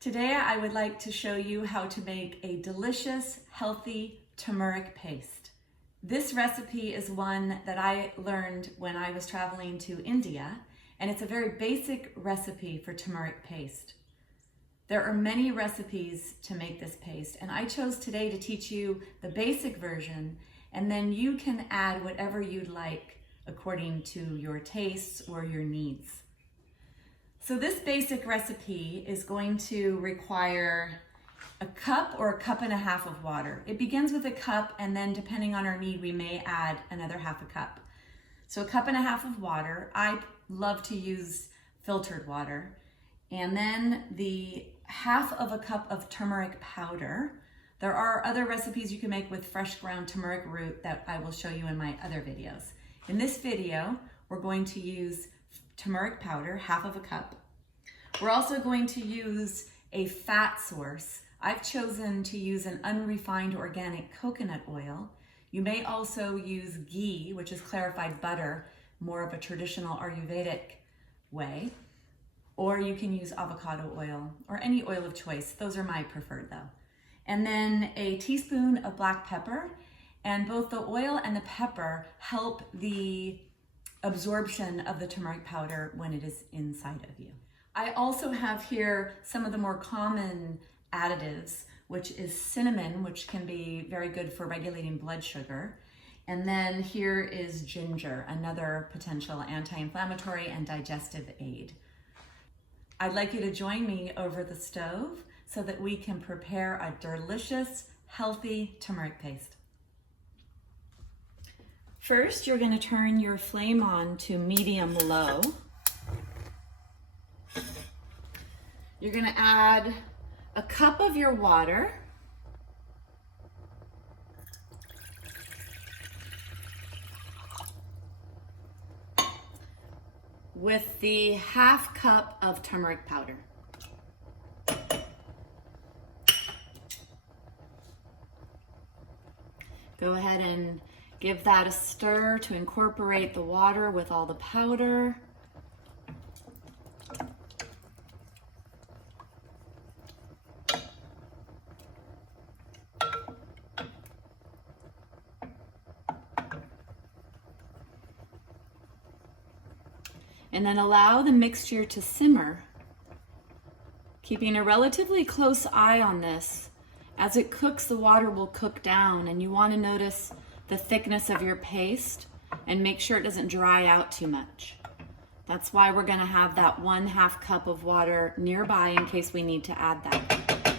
Today I would like to show you how to make a delicious, healthy turmeric paste. This recipe is one that I learned when I was traveling to India, and it's a very basic recipe for turmeric paste. There are many recipes to make this paste, and I chose today to teach you the basic version, and then you can add whatever you'd like according to your tastes or your needs. So this basic recipe is going to require a cup or a cup and a half of water. It begins with a cup, and then depending on our need, we may add another half a cup. So a cup and a half of water. I love to use filtered water. And then the half of a cup of turmeric powder. There are other recipes you can make with fresh ground turmeric root that I will show you in my other videos. In this video, we're going to use turmeric powder, half of a cup. We're also going to use a fat source. I've chosen to use an unrefined organic coconut oil. You may also use ghee, which is clarified butter, more of a traditional Ayurvedic way. Or you can use avocado oil or any oil of choice. Those are my preferred though. And then a teaspoon of black pepper, and both the oil and the pepper help the absorption of the turmeric powder when it is inside of you. I also have here some of the more common additives, which is cinnamon, which can be very good for regulating blood sugar. And then here is ginger, another potential anti-inflammatory and digestive aid. I'd like you to join me over the stove so that we can prepare a delicious, healthy turmeric paste. First, you're going to turn your flame on to medium-low. You're going to add a cup of your water. With the half cup of turmeric powder. Go ahead and give that a stir to incorporate the water with all the powder. And then allow the mixture to simmer, keeping a relatively close eye on this. As it cooks, the water will cook down, and you want to notice the thickness of your paste and make sure it doesn't dry out too much. That's why we're going to have that 1/2 cup of water nearby in case we need to add that.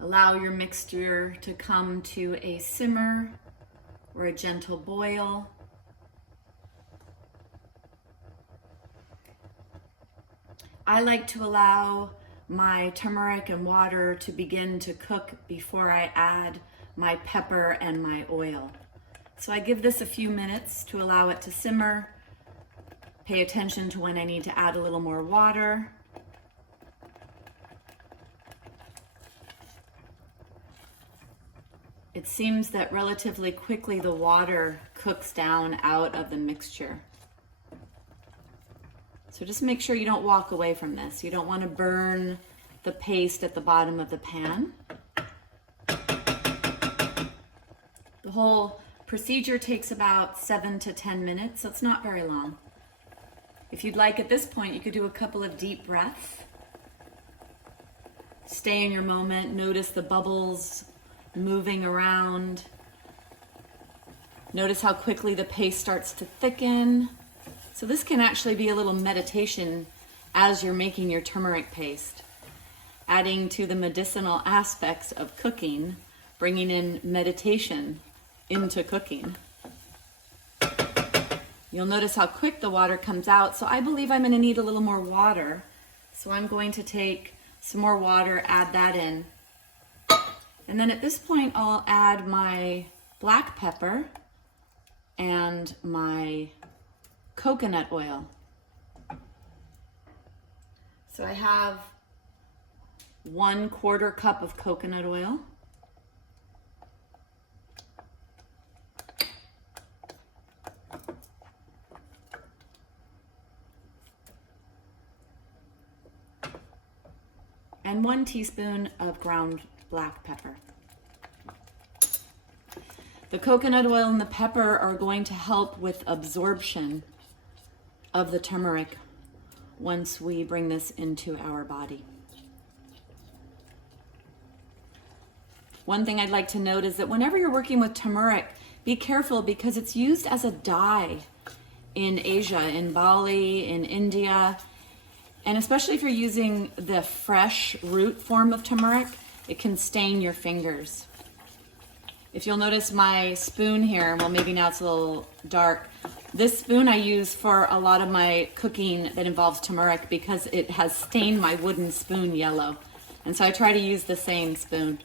Allow your mixture to come to a simmer or a gentle boil. I like to allow my turmeric and water to begin to cook before I add my pepper and my oil. So I give this a few minutes to allow it to simmer. Pay attention to when I need to add a little more water. It seems that relatively quickly the water cooks down out of the mixture. So just make sure you don't walk away from this. You don't want to burn the paste at the bottom of the pan. The whole procedure takes about 7 to 10 minutes, so it's not very long. If you'd like at this point, you could do a couple of deep breaths. Stay in your moment, notice the bubbles moving around. Notice how quickly the paste starts to thicken. So this can actually be a little meditation as you're making your turmeric paste, adding to the medicinal aspects of cooking, bringing in meditation into cooking. You'll notice how quick the water comes out. So I believe I'm going to need a little more water. So I'm going to take some more water, add that in. And then at this point, I'll add my black pepper and my coconut oil. So I have 1/4 cup of coconut oil. and 1 teaspoon of ground black pepper. The coconut oil and the pepper are going to help with absorption of the turmeric once we bring this into our body. One thing I'd like to note is that whenever you're working with turmeric, be careful because it's used as a dye in Asia, in Bali, in India, and especially if you're using the fresh root form of turmeric, it can stain your fingers. If you'll notice my spoon here, well, maybe now it's a little dark. This spoon I use for a lot of my cooking that involves turmeric because it has stained my wooden spoon yellow. And so I try to use the same spoon.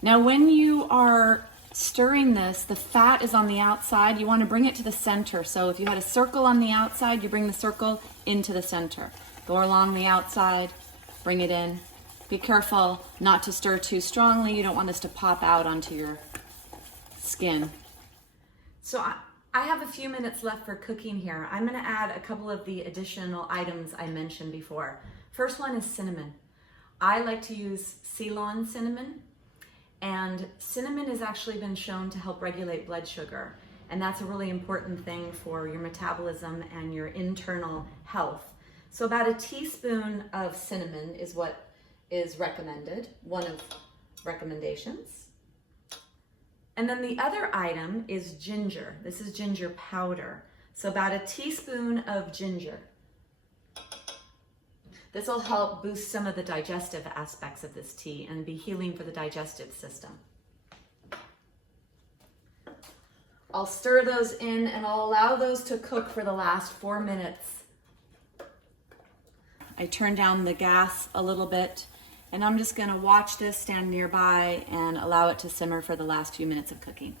Now, when you are stirring this, the fat is on the outside. You want to bring it to the center. So if you had a circle on the outside, you bring the circle into the center. Go along the outside, bring it in. Be careful not to stir too strongly. You don't want this to pop out onto your skin. So I have a few minutes left for cooking here. I'm going to add a couple of the additional items I mentioned before. First one is cinnamon. I like to use Ceylon cinnamon. And cinnamon has actually been shown to help regulate blood sugar. And that's a really important thing for your metabolism and your internal health. So about a teaspoon of cinnamon is what is recommended, one of recommendations. And then the other item is ginger. This is ginger powder. So about a teaspoon of ginger. This will help boost some of the digestive aspects of this tea and be healing for the digestive system. I'll stir those in and I'll allow those to cook for the last 4 minutes. I turn down the gas a little bit and I'm just going to watch this, stand nearby, and allow it to simmer for the last few minutes of cooking.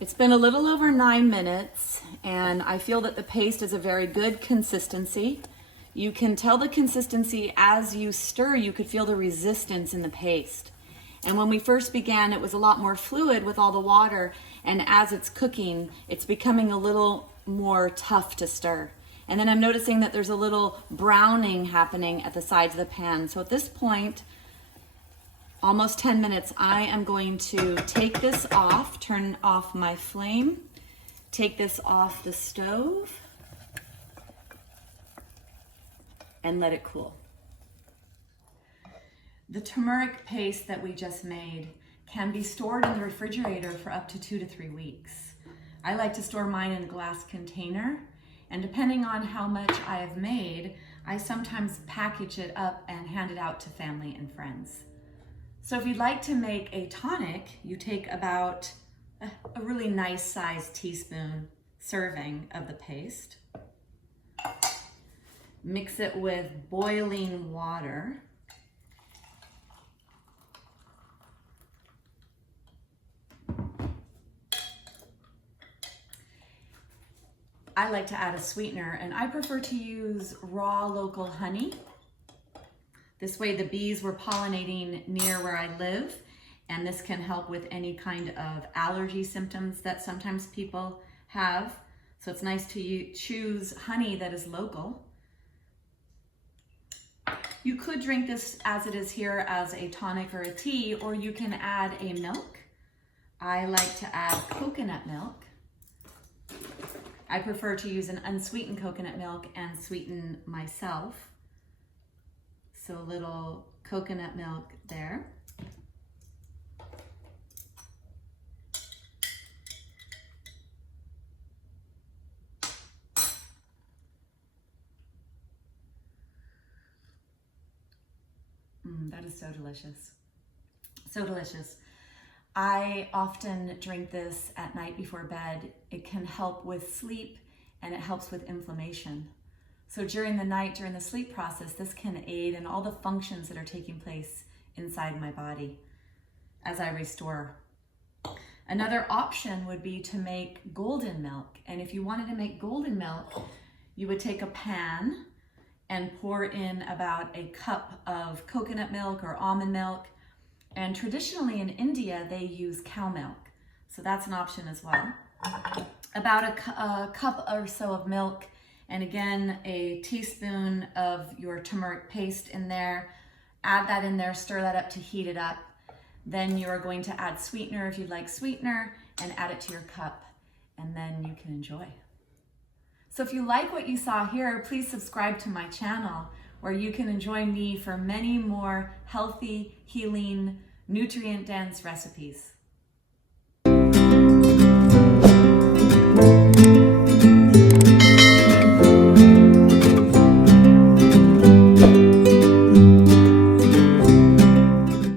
It's been a little over 9 minutes and I feel that the paste is a very good consistency. You can tell the consistency as you stir. You could feel the resistance in the paste. And when we first began, it was a lot more fluid with all the water. And as it's cooking, it's becoming a little more tough to stir. And then I'm noticing that there's a little browning happening at the sides of the pan. So at this point, almost 10 minutes, I am going to take this off, turn off my flame, take this off the stove, and let it cool. The turmeric paste that we just made can be stored in the refrigerator for up to 2 to 3 weeks. I like to store mine in a glass container, and depending on how much I have made, I sometimes package it up and hand it out to family and friends. So if you'd like to make a tonic, you take about a really nice sized teaspoon serving of the paste. Mix it with boiling water. I like to add a sweetener, and I prefer to use raw local honey. This way the bees were pollinating near where I live, and this can help with any kind of allergy symptoms that sometimes people have. So it's nice to choose honey that is local. You could drink this as it is here as a tonic or a tea, or you can add a milk. I like to add coconut milk. I prefer to use an unsweetened coconut milk and sweeten myself. So a little coconut milk there. That is so delicious. So delicious. I often drink this at night before bed. It can help with sleep and it helps with inflammation. So during the night, during the sleep process, this can aid in all the functions that are taking place inside my body as I restore. Another option would be to make golden milk. And if you wanted to make golden milk, you would take a pan and pour in about a cup of coconut milk or almond milk. And traditionally in India, they use cow milk. So that's an option as well. About a cup or so of milk, And again, a teaspoon of your turmeric paste in there. Add that in there, stir that up to heat it up. Then you are going to add sweetener if you'd like sweetener, and add it to your cup, and then you can enjoy. So if you like what you saw here, please subscribe to my channel where you can enjoy me for many more healthy, healing, nutrient-dense recipes.